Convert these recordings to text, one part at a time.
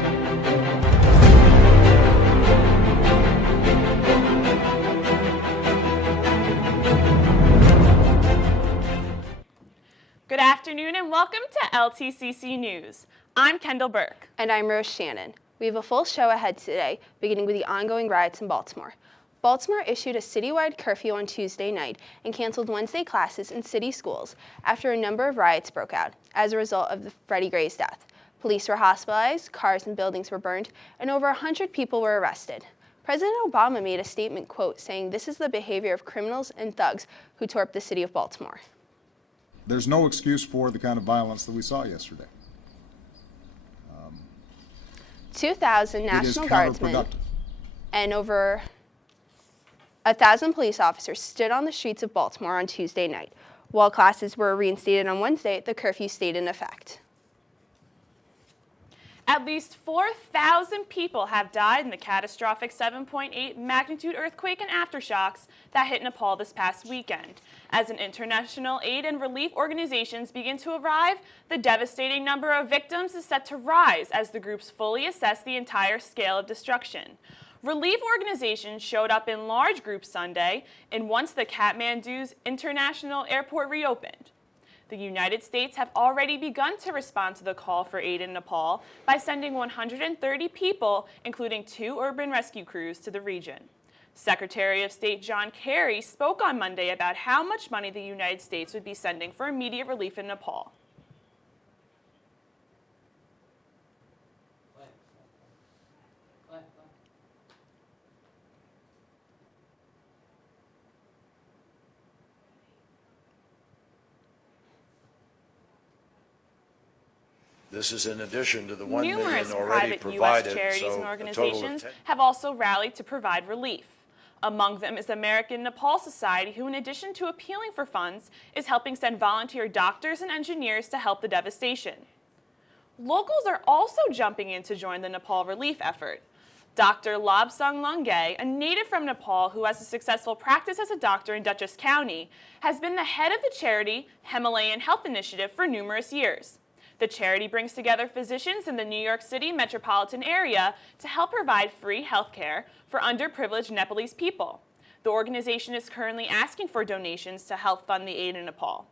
Good afternoon and welcome to LTCC News. I'm Kendall Burke. And I'm Rose Shannon. We have a full show ahead today, beginning with the ongoing riots in Baltimore. Baltimore issued a citywide curfew on Tuesday night and canceled Wednesday classes in city schools after a number of riots broke out as a result of Freddie Gray's death. Police were hospitalized, cars and buildings were burned, and over 100 people were arrested. President Obama made a statement, quote, saying this is the behavior of criminals and thugs who tore up the city of Baltimore. There's no excuse for the kind of violence that we saw yesterday. 2,000 National Guardsmen counterproductive. And over 1,000 police officers stood on the streets of Baltimore on Tuesday night. While classes were reinstated on Wednesday, the curfew stayed in effect. At least 4,000 people have died in the catastrophic 7.8 magnitude earthquake and aftershocks that hit Nepal this past weekend. As international aid and relief organizations begin to arrive, the devastating number of victims is set to rise as the groups fully assess the entire scale of destruction. Relief organizations showed up in large groups Sunday and once the Kathmandu's International Airport reopened. The United States have already begun to respond to the call for aid in Nepal by sending 130 people, including 2 urban rescue crews, to the region. Secretary of State John Kerry spoke on Monday about how much money the United States would be sending for immediate relief in Nepal. This is in addition to the $1 million Numerous already private provided. U.S. charities So and a organizations total of have also rallied to provide relief. Among them is the American Nepal Society, who in addition to appealing for funds, is helping send volunteer doctors and engineers to help the devastation. Locals are also jumping in to join the Nepal relief effort. Dr. Lobsang Lungay, a native from Nepal who has a successful practice as a doctor in Dutchess County, has been the head of the charity Himalayan Health Initiative for numerous years. The charity brings together physicians in the New York City metropolitan area to help provide free health care for underprivileged Nepalese people. The organization is currently asking for donations to help fund the aid in Nepal.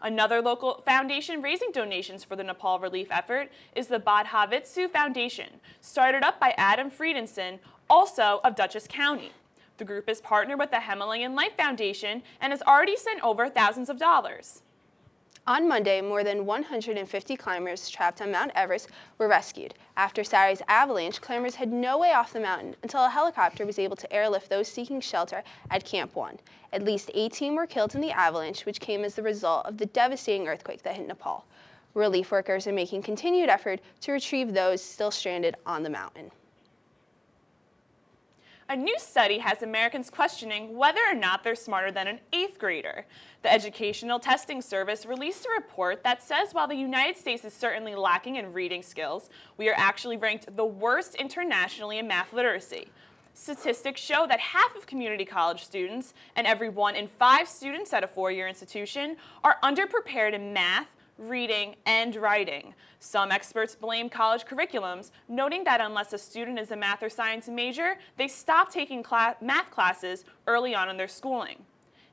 Another local foundation raising donations for the Nepal relief effort is the Badhavitsu Foundation, started up by Adam Friedenson, also of Dutchess County. The group is partnered with the Himalayan Life Foundation and has already sent over thousands of dollars. On Monday, more than 150 climbers trapped on Mount Everest were rescued. After Saturday's avalanche, climbers had no way off the mountain until a helicopter was able to airlift those seeking shelter at Camp 1. At least 18 were killed in the avalanche, which came as the result of the devastating earthquake that hit Nepal. Relief workers are making continued effort to retrieve those still stranded on the mountain. A new study has Americans questioning whether or not they're smarter than an 8th grader. The Educational Testing Service released a report that says while the United States is certainly lacking in reading skills, we are actually ranked the worst internationally in math literacy. Statistics show that half of community college students and every 1 in 5 students at a 4-year institution are underprepared in math, reading, and writing. Some experts blame college curriculums, noting that unless a student is a math or science major, they stop taking math classes early on in their schooling.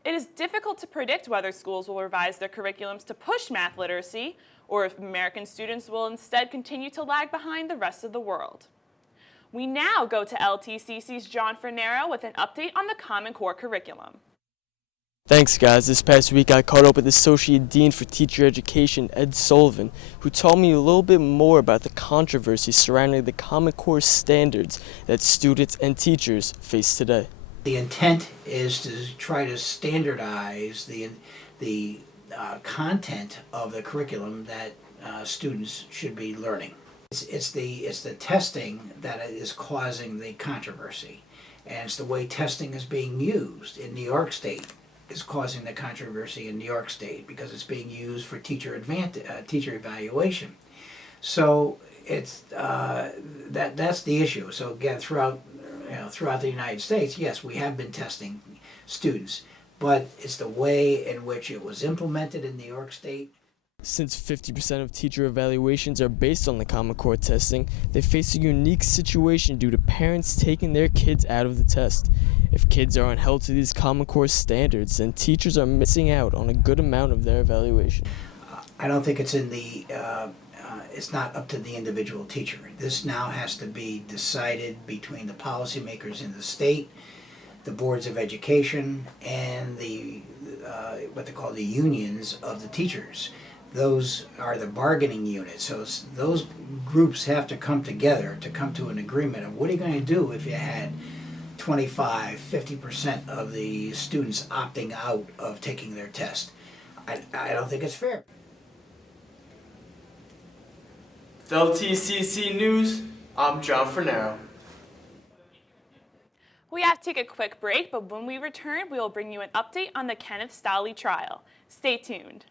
It is difficult to predict whether schools will revise their curriculums to push math literacy, or if American students will instead continue to lag behind the rest of the world. We now go to LTCC's John Fernero with an update on the Common Core curriculum. Thanks guys, this past week I caught up with Associate Dean for Teacher Education, Ed Sullivan, who told me a little bit more about the controversy surrounding the Common Core standards that students and teachers face today. The intent is to try to standardize the content of the curriculum that students should be learning. It's the testing that is causing the controversy, and it's the way testing is being used in New York State is causing the controversy in New York State because it's being used for teacher evaluation. So it's that's the issue. So again, throughout the United States, yes, we have been testing students, but it's the way in which it was implemented in New York State Since 50% of teacher evaluations are based on the Common Core testing, they face a unique situation due to parents taking their kids out of the test. If kids aren't held to these Common Core standards, then teachers are missing out on a good amount of their evaluation. I don't think it's it's not up to the individual teacher. This now has to be decided between the policymakers in the state, the boards of education, and the what they call the unions of the teachers. Those are the bargaining units. So those groups have to come together to come to an agreement of what are you going to do if you had 25, 50% of the students opting out of taking their test. I don't think it's fair. With LTCC News, I'm John Fernero. We have to take a quick break, but when we return, we will bring you an update on the Kenneth Stolle trial. Stay tuned.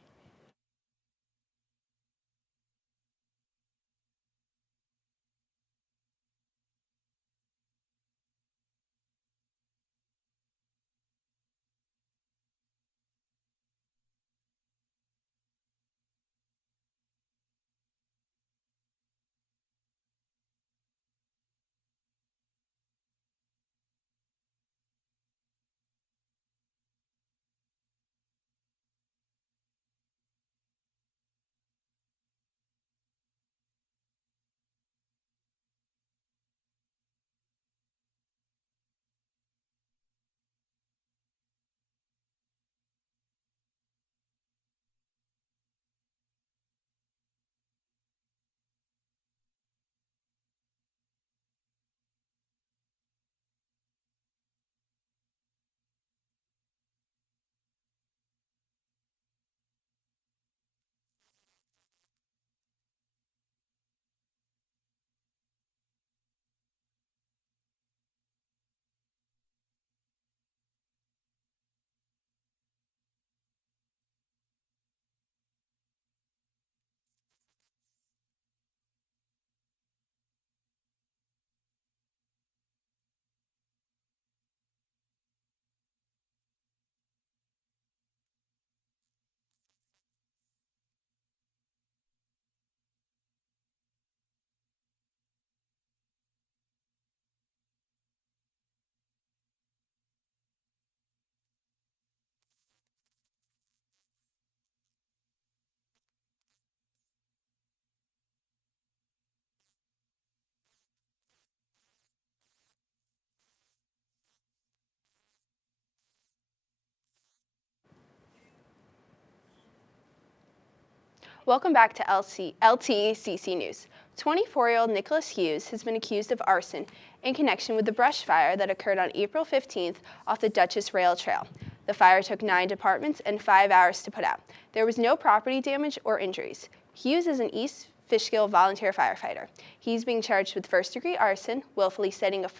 Welcome back to LTCC News. 24-year-old Nicholas Hughes has been accused of arson in connection with the brush fire that occurred on April 15th off the Dutchess Rail Trail. The fire took 9 departments and 5 hours to put out. There was no property damage or injuries. Hughes is an East Fishkill volunteer firefighter. He's being charged with first-degree arson, willfully setting a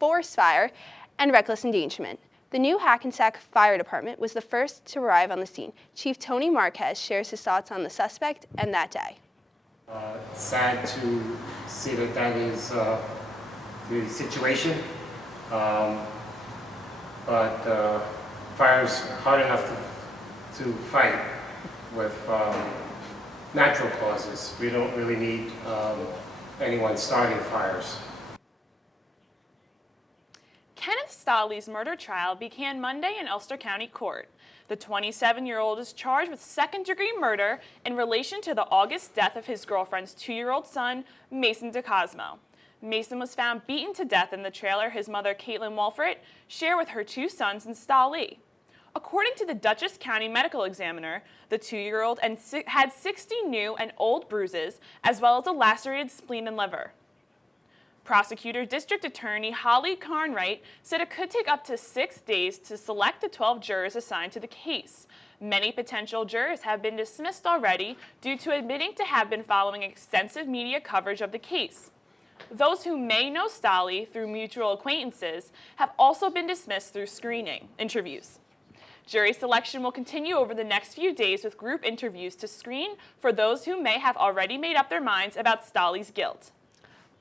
forest fire, and reckless endangerment. The new Hackensack Fire Department was the first to arrive on the scene. Chief Tony Marquez shares his thoughts on the suspect and that day. Sad to see that is the situation, but fire's hard enough to fight with natural causes. We don't really need anyone starting fires. Kenneth Stolle's murder trial began Monday in Ulster County Court. The 27-year-old is charged with second-degree murder in relation to the August death of his girlfriend's 2-year-old son, Mason DeCosmo. Mason was found beaten to death in the trailer his mother, Caitlin Wolfert, shared with her 2 sons in Stolle. According to the Dutchess County Medical Examiner, the 2-year-old had 60 new and old bruises, as well as a lacerated spleen and liver. Prosecutor District Attorney Holly Carnwright said it could take up to 6 days to select the 12 jurors assigned to the case. Many potential jurors have been dismissed already due to admitting to have been following extensive media coverage of the case. Those who may know Stolle through mutual acquaintances have also been dismissed through screening interviews. Jury selection will continue over the next few days with group interviews to screen for those who may have already made up their minds about Stolle's guilt.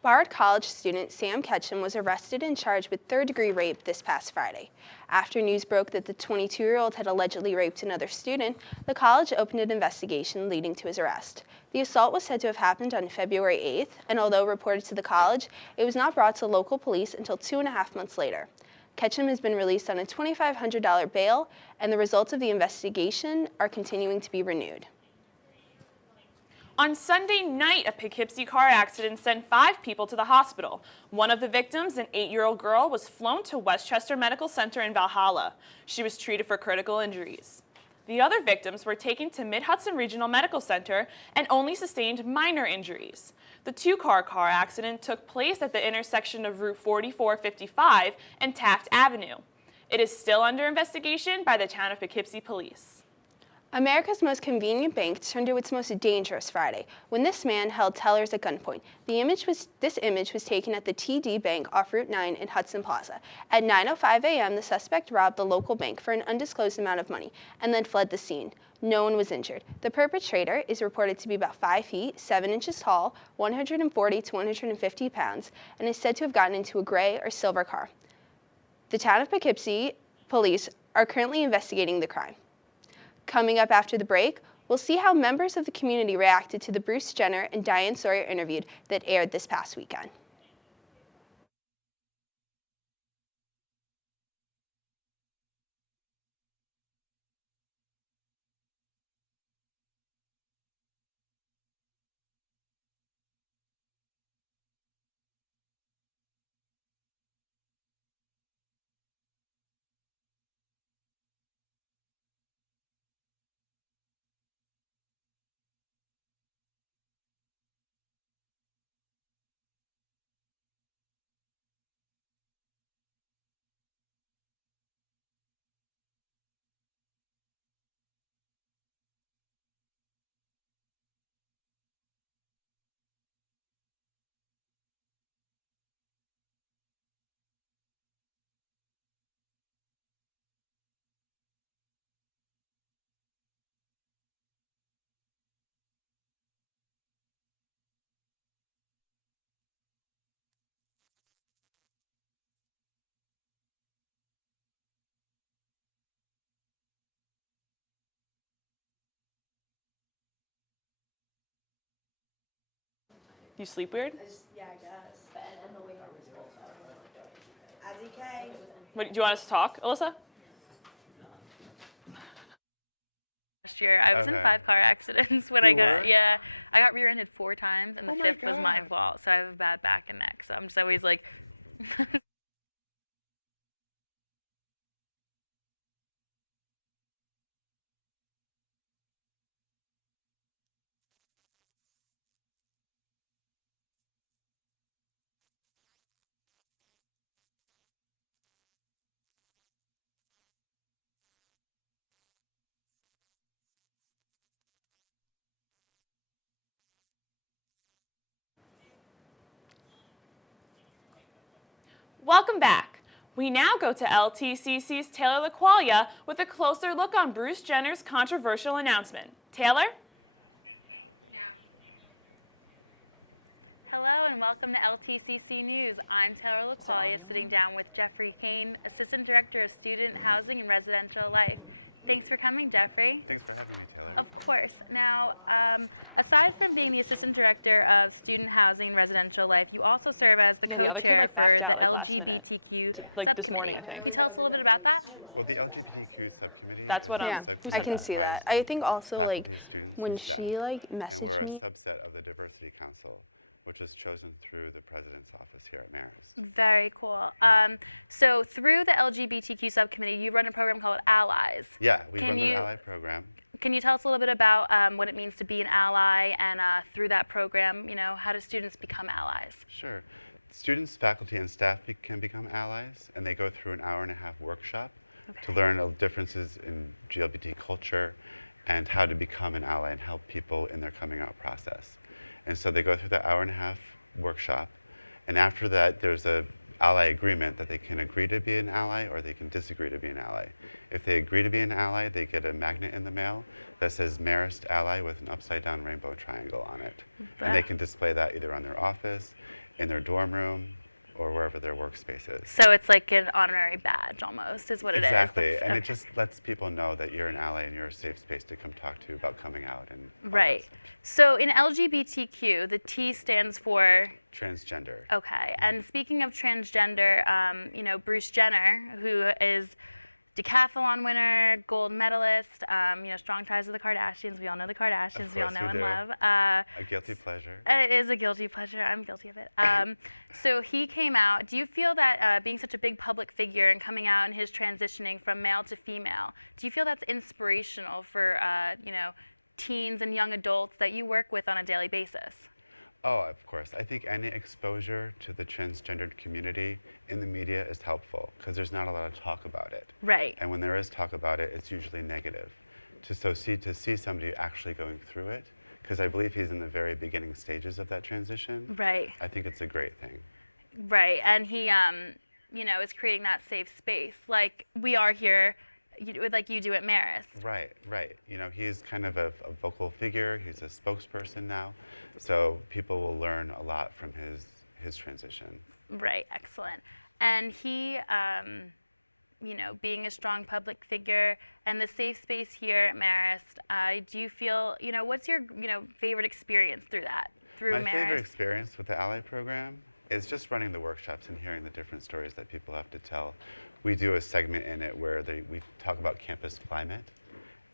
Bard College student Sam Ketchum was arrested and charged with third-degree rape this past Friday. After news broke that the 22-year-old had allegedly raped another student, the college opened an investigation leading to his arrest. The assault was said to have happened on February 8th, and although reported to the college, it was not brought to local police until 2.5 months later. Ketchum has been released on a $2,500 bail, and the results of the investigation are continuing to be renewed. On Sunday night, a Poughkeepsie car accident sent 5 people to the hospital. One of the victims, an 8-year-old girl, was flown to Westchester Medical Center in Valhalla. She was treated for critical injuries. The other victims were taken to Mid-Hudson Regional Medical Center and only sustained minor injuries. The 2-car accident took place at the intersection of Route 4455 and Taft Avenue. It is still under investigation by the town of Poughkeepsie Police. America's most convenient bank turned to its most dangerous Friday when this man held tellers at gunpoint. This image was taken at the TD Bank off Route 9 in Hudson Plaza. At 9:05 a.m., the suspect robbed the local bank for an undisclosed amount of money and then fled the scene. No one was injured. The perpetrator is reported to be about 5 feet, 7 inches tall, 140 to 150 pounds, and is said to have gotten into a gray or silver car. The town of Poughkeepsie police are currently investigating the crime. Coming up after the break, we'll see how members of the community reacted to the Bruce Jenner and Diane Sawyer interview that aired this past weekend. You sleep weird? Yeah, I guess. And the wake up results. As EK. What, do you want us to talk, Alyssa? Last year, I was in 5 car accidents when I got rear-ended 4 times, and the 5th was my fault. So I have a bad back and neck. So I'm just always like. Welcome back. We now go to LTCC's Taylor LaQualia with a closer look on Bruce Jenner's controversial announcement. Taylor? Hello and welcome to LTCC News. I'm Taylor LaQualia, sitting down with Jeffrey Kane, Assistant Director of Student Housing and Residential Life. Thanks for coming, Jeffrey. Thanks for having me, Taylor. Of course. Now, aside from being the Assistant Director of Student Housing and Residential Life, you also serve as the co-chair for the LGBTQ subcommittee. Can you tell us a little bit about that? Well, the LGBTQ subcommittee That's what is I'm- a subcommittee I can see that. comprised I of think also like faculty, students, when and staff. she like And messaged we're a me. subset of the Diversity Council, which is chosen through the president's office here at Marist. Very cool. So through the LGBTQ subcommittee, you run a program called Allies. Yeah, we Can run the you- Ally program. Can you tell us a little bit about what it means to be an ally, and through that program, how do students become allies? Sure. Students, faculty, and staff can become allies, and they go through an hour-and-a-half workshop to learn the differences in GLBT culture and how to become an ally and help people in their coming out process. And so they go through the hour-and-a-half workshop, and after that, there's a ally agreement that they can agree to be an ally or they can disagree to be an ally. If they agree to be an ally, they get a magnet in the mail that says Marist Ally with an upside-down rainbow triangle on it. And they can display that either on their office, in their dorm room or wherever their workspace is. So it's like an honorary badge almost, is what it is. Exactly, and Okay. it just lets people know that you're an ally and you're a safe space to come talk to about coming out and all that Right. stuff. So in LGBTQ, the T stands for. Transgender. Okay. And speaking of transgender, Bruce Jenner, who is decathlon winner, gold medalist, strong ties with the Kardashians. We all know the Kardashians. Of We all course know we and do. love. A guilty pleasure. It is a guilty pleasure. I'm guilty of it. So he came out. Do you feel that being such a big public figure and coming out and his transitioning from male to female, do you feel that's inspirational for teens and young adults that you work with on a daily basis? Oh, of course. I think any exposure to the transgendered community in the media is helpful because there's not a lot of talk about it. Right. And when there is talk about it, it's usually negative. To see somebody actually going through it, because I believe he's in the very beginning stages of that transition. Right. I think it's a great thing. Right. And he, is creating that safe space like we are here, like you do at Marist. Right. He's kind of a vocal figure. He's a spokesperson now. So people will learn a lot from his transition. Right, excellent. And he, being a strong public figure and the safe space here at Marist, do you feel, what's your, favorite experience through Marist? My favorite experience with the Ally program is just running the workshops and hearing the different stories that people have to tell. We do a segment in it where we talk about campus climate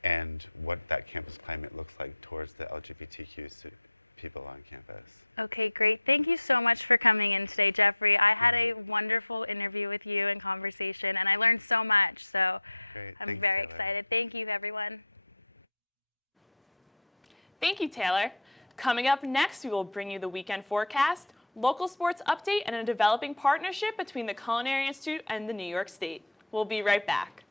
and what that campus climate looks like towards the LGBTQ people on campus. Okay, great. Thank you so much for coming in today, Jeffrey. I had a wonderful interview with you and conversation, and I learned so much, so Great. I'm Thanks, very Taylor. excited. Thank you, everyone. Thank you, Taylor. Coming up next, we will bring you the weekend forecast, local sports update, and a developing partnership between the Culinary Institute and the New York State. We'll be right back.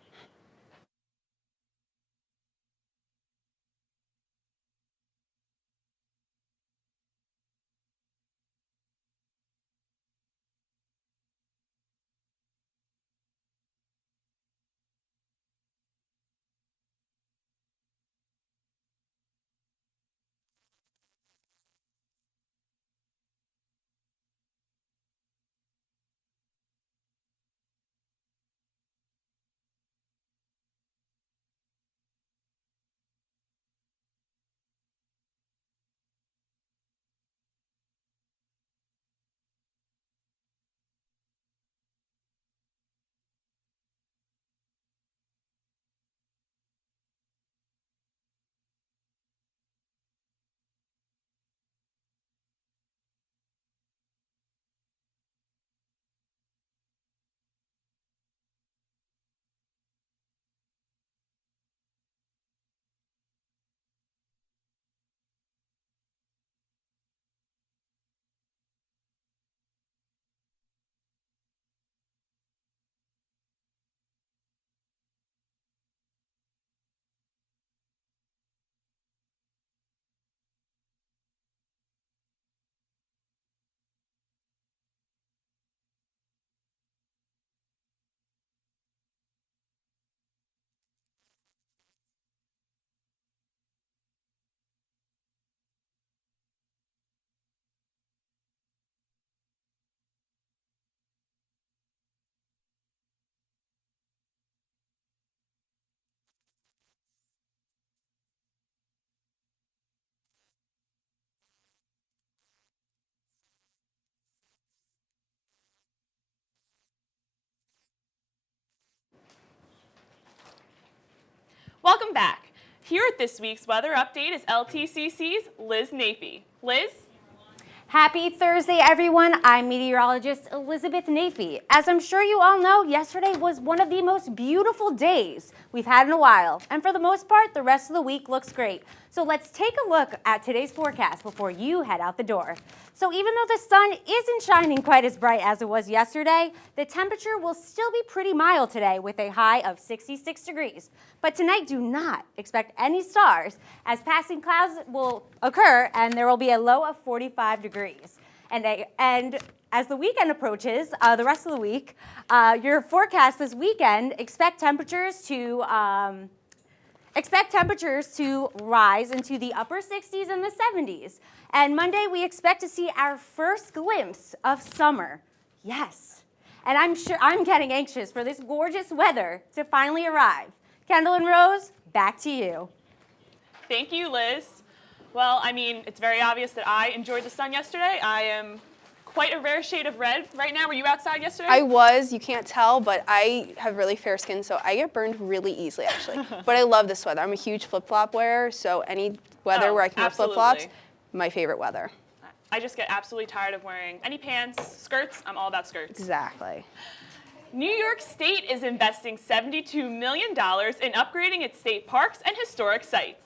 Welcome back. Here at this week's weather update is LTCC's Liz Napey. Liz? Happy Thursday, everyone. I'm meteorologist Elizabeth Napey. As I'm sure you all know, yesterday was one of the most beautiful days we've had in a while. And for the most part, the rest of the week looks great. So let's take a look at today's forecast before you head out the door. So even though the sun isn't shining quite as bright as it was yesterday, the temperature will still be pretty mild today with a high of 66 degrees. But tonight, do not expect any stars as passing clouds will occur and there will be a low of 45 degrees. And as the weekend approaches, the rest of the week, your forecast this weekend, expect temperatures to Expect temperatures to rise into the upper 60s and the 70s. And Monday, we expect to see our first glimpse of summer. Yes. And I'm sure I'm getting anxious for this gorgeous weather to finally arrive. Kendall and Rose, back to you. Thank you, Liz. Well, I mean, it's very obvious that I enjoyed the sun yesterday. I am quite a rare shade of red right now. Were you outside yesterday? I was, you can't tell, but I have really fair skin, so I get burned really easily, actually. But I love this weather. I'm a huge flip-flop wearer, so any weather where I can wear flip-flops, my favorite weather. I just get absolutely tired of wearing any pants, skirts. I'm all about skirts. Exactly. New York State is investing $72 million in upgrading its state parks and historic sites.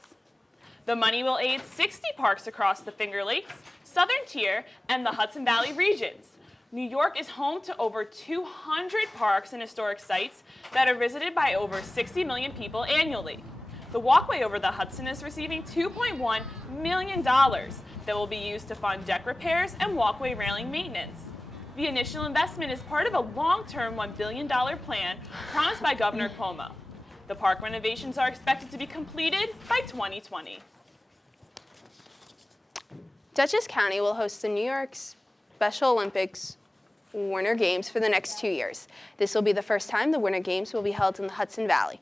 The money will aid 60 parks across the Finger Lakes, Southern Tier, and the Hudson Valley regions. New York is home to over 200 parks and historic sites that are visited by over 60 million people annually. The walkway over the Hudson is receiving $2.1 million that will be used to fund deck repairs and walkway railing maintenance. The initial investment is part of a long-term $1 billion plan promised by Governor Cuomo. The park renovations are expected to be completed by 2020. Dutchess County will host the New York Special Olympics Winter Games for the next 2 years. This will be the first time the Winter Games will be held in the Hudson Valley.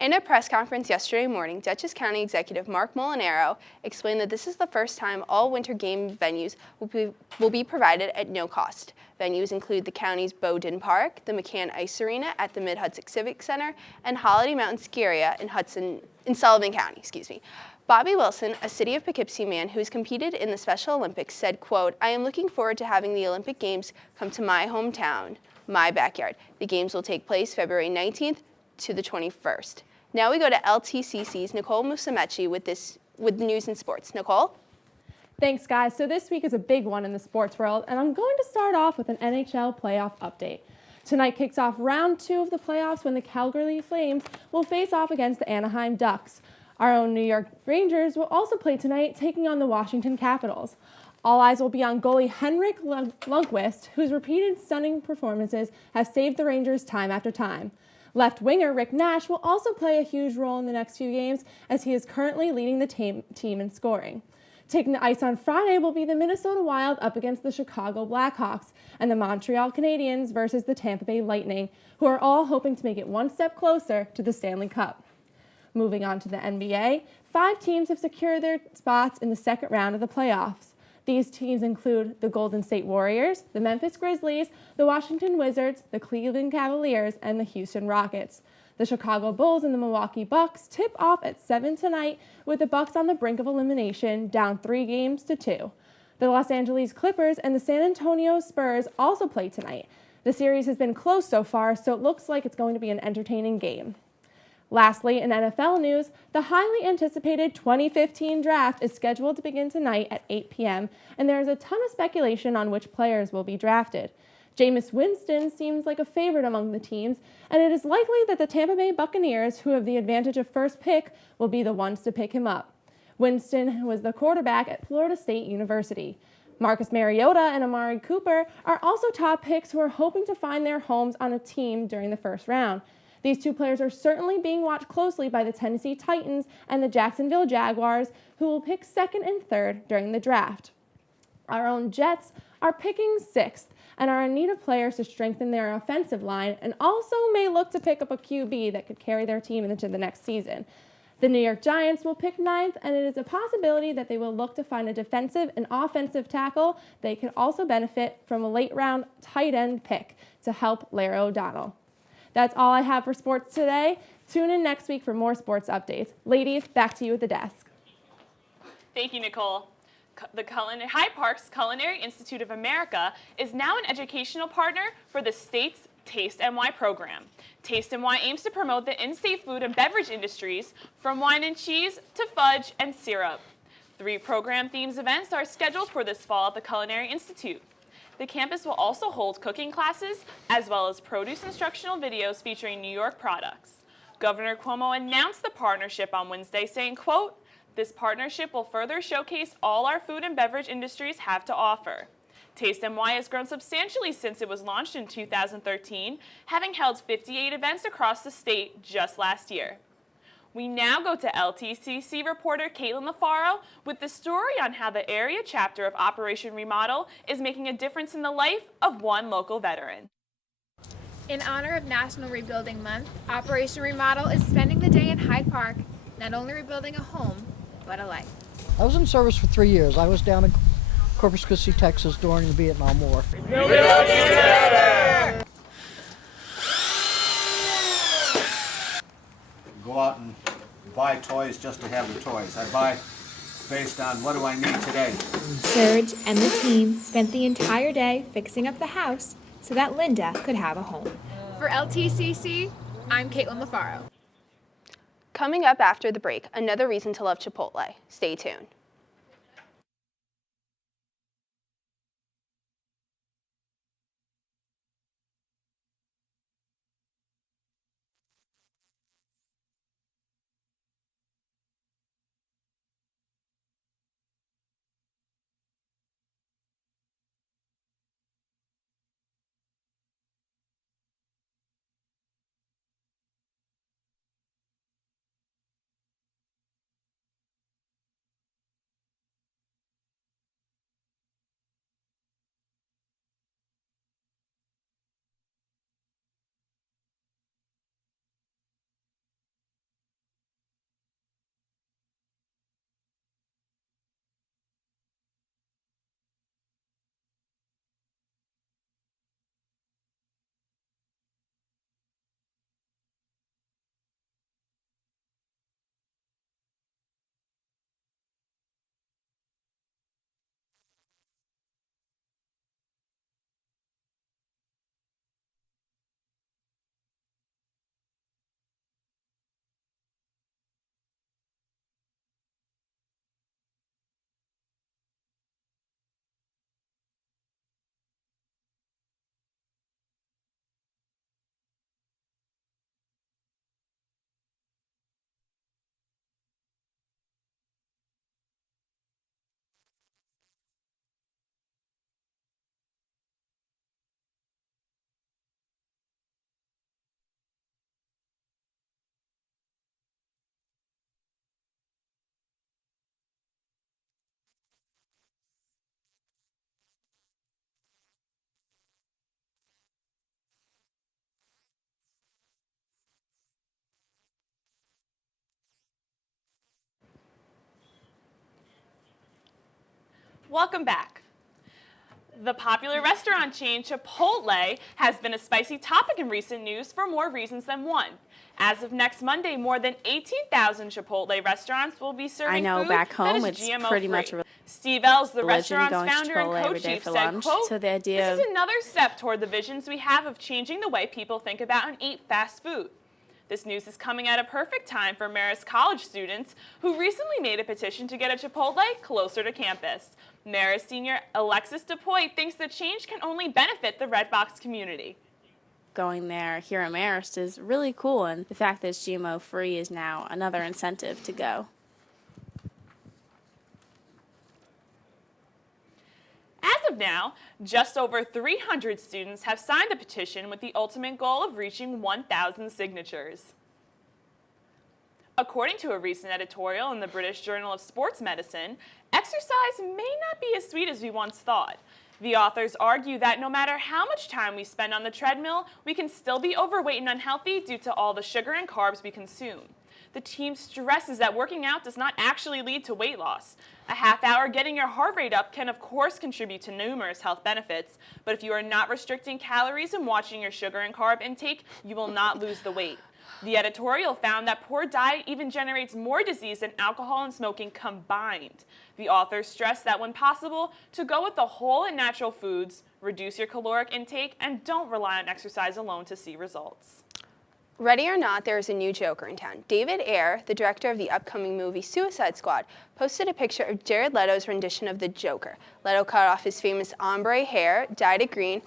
In a press conference yesterday morning, Dutchess County Executive Mark Molinaro explained that this is the first time all Winter Game venues will be provided at no cost. Venues include the county's Bowdoin Park, the McCann Ice Arena at the Mid-Hudson Civic Center, and Holiday Mountain Ski Area in Sullivan County. Bobby Wilson, a City of Poughkeepsie man who has competed in the Special Olympics, said, quote, "I am looking forward to having the Olympic Games come to my hometown, my backyard. The Games will take place February 19th to the 21st. Now we go to LTCC's Nicole Musumeci with news and sports. Nicole? Thanks, guys. So this week is a big one in the sports world, and I'm going to start off with an NHL playoff update. Tonight kicks off round 2 of the playoffs when the Calgary Flames will face off against the Anaheim Ducks. Our own New York Rangers will also play tonight, taking on the Washington Capitals. All eyes will be on goalie Henrik Lundqvist, whose repeated stunning performances have saved the Rangers time after time. Left winger Rick Nash will also play a huge role in the next few games, as he is currently leading the team in scoring. Taking the ice on Friday will be the Minnesota Wild up against the Chicago Blackhawks, and the Montreal Canadiens versus the Tampa Bay Lightning, who are all hoping to make it one step closer to the Stanley Cup. Moving on to the NBA, 5 teams have secured their spots in the second round of the playoffs. These teams include the Golden State Warriors, the Memphis Grizzlies, the Washington Wizards, the Cleveland Cavaliers, and the Houston Rockets. The Chicago Bulls and the Milwaukee Bucks tip off at 7 tonight, with the Bucks on the brink of elimination, down 3 games to 2. The Los Angeles Clippers and the San Antonio Spurs also play tonight. The series has been close so far, so it looks like it's going to be an entertaining game. Lastly, in NFL news, the highly anticipated 2015 draft is scheduled to begin tonight at 8 p.m., and there is a ton of speculation on which players will be drafted. Jameis Winston seems like a favorite among the teams, and it is likely that the Tampa Bay Buccaneers, who have the advantage of first pick, will be the ones to pick him up. Winston was the quarterback at Florida State University. Marcus Mariota and Amari Cooper are also top picks who are hoping to find their homes on a team during the first round. These 2 players are certainly being watched closely by the Tennessee Titans and the Jacksonville Jaguars, who will pick 2nd and 3rd during the draft. Our own Jets are picking 6th and are in need of players to strengthen their offensive line, and also may look to pick up a QB that could carry their team into the next season. The New York Giants will pick 9th, and it is a possibility that they will look to find a defensive and offensive tackle. They could also benefit from a late-round tight end pick to help Larry O'Donnell. That's all I have for sports today. Tune in next week for more sports updates. Ladies, back to you at the desk. Thank you, Nicole. The Hyde Park's Culinary Institute of America is now an educational partner for the state's Taste NY program. Taste NY aims to promote the in-state food and beverage industries, from wine and cheese to fudge and syrup. 3 program themes events are scheduled for this fall at the Culinary Institute. The campus will also hold cooking classes, as well as produce instructional videos featuring New York products. Governor Cuomo announced the partnership on Wednesday, saying, quote, "This partnership will further showcase all our food and beverage industries have to offer." Taste NY has grown substantially since it was launched in 2013, having held 58 events across the state just last year. We now go to LTCC reporter Caitlin LaFaro with the story on how the area chapter of Operation Remodel is making a difference in the life of one local veteran. In honor of National Rebuilding Month, Operation Remodel is spending the day in Hyde Park, not only rebuilding a home, but a life. I was in service for 3 years. I was down in Corpus Christi, Texas during the Vietnam War. Go out and buy toys just to have the toys. I buy based on what do I need today. Serge and the team spent the entire day fixing up the house so that Linda could have a home. For LTCC, I'm Caitlin LaFaro. Coming up after the break, another reason to love Chipotle. Stay tuned. Welcome back. The popular restaurant chain Chipotle has been a spicy topic in recent news for more reasons than one. As of next Monday, more than 18,000 Chipotle restaurants will be serving food back home that is it's GMO-free. pretty much a Steve Ells, the religion restaurant's going to founder Chipotle and every day co-chief, for said, lunch. quote, So the idea "This is of another step toward the visions we have of changing the way people think about and eat fast food." This news is coming at a perfect time for Marist College students who recently made a petition to get a Chipotle closer to campus. Marist senior Alexis DePoy thinks the change can only benefit the Redbox community. going there here at Marist is really cool, and the fact that it's GMO free is now another incentive to go. As of now, just over 300 students have signed the petition with the ultimate goal of reaching 1,000 signatures. According to a recent editorial in the British Journal of Sports Medicine, exercise may not be as sweet as we once thought. The authors argue that no matter how much time we spend on the treadmill, we can still be overweight and unhealthy due to all the sugar and carbs we consume. The team stresses that working out does not actually lead to weight loss. A half hour getting your heart rate up can of course contribute to numerous health benefits, but if you are not restricting calories and watching your sugar and carb intake, you will not lose the weight. The editorial found that poor diet even generates more disease than alcohol and smoking combined. The authors stress that when possible, to go with the whole and natural foods, reduce your caloric intake, and don't rely on exercise alone to see results. Ready or not, there is a new Joker in town. David Ayer, the director of the upcoming movie Suicide Squad, posted a picture of Jared Leto's rendition of the Joker. Leto cut off his famous ombre hair, dyed it green,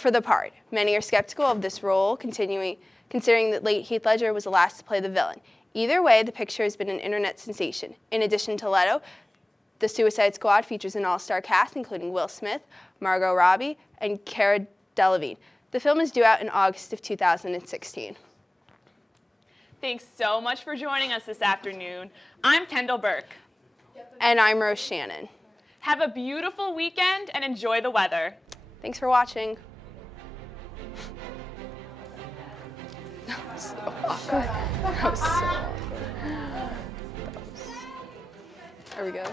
for the part. Many are skeptical of this role, considering that late Heath Ledger was the last to play the villain. Either way, the picture has been an internet sensation. In addition to Leto, the Suicide Squad features an all-star cast, including Will Smith, Margot Robbie, and Cara Delevingne. The film is due out in August of 2016. Thanks so much for joining us this afternoon. I'm Kendall Burke. And I'm Rose Shannon. Have a beautiful weekend and enjoy the weather. Thanks for watching. That was so awkward. That was so awkward. There we go.